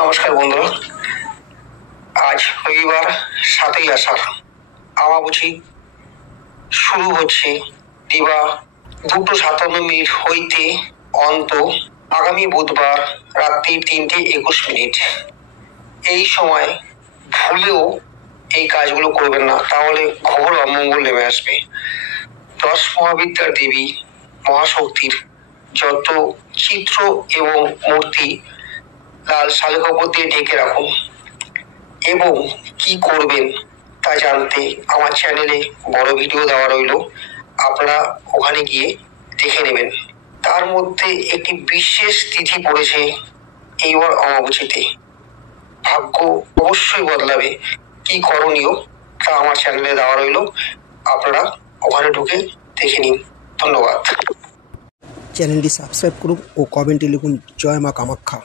নমস্কার বন্ধুরা, আজ রবিবার 7ই আষাঢ়, আমাবুঝি শুরু হচ্ছে দিবা 2:57 হইতে অন্ত আগামী বুধবার রাত্রি 3:21। এই সময় ভুলেও এই কাজগুলো করবেন না, তাহলে ঘোর অমঙ্গল নেমে আসবে। 10 মহাবিদ্যার দেবী মহাশক্তির যত চিত্র এবং মূর্তি লাল শালে কাপড় দিয়ে ঢেকে রাখুন এবং কি করবেন তা জানতে আমার চ্যানেলে বড় ভিডিও দেওয়া রইল, আপনারা ওখানে গিয়ে দেখে নেবেন। তার মধ্যে একটি বিশেষ তিথি পড়েছে এইবার অমাবস্যাতে, ভাগ্য অবশ্যই বদলাবে। কি করণীয় তা আমার চ্যানেলে দেওয়া রইল, আপনারা ওখানে ঢুকে দেখে নিন। ধন্যবাদ। চ্যানেলটি সাবস্ক্রাইব করুন ও কমেন্টে লিখুন জয় মা কামাখ্যা।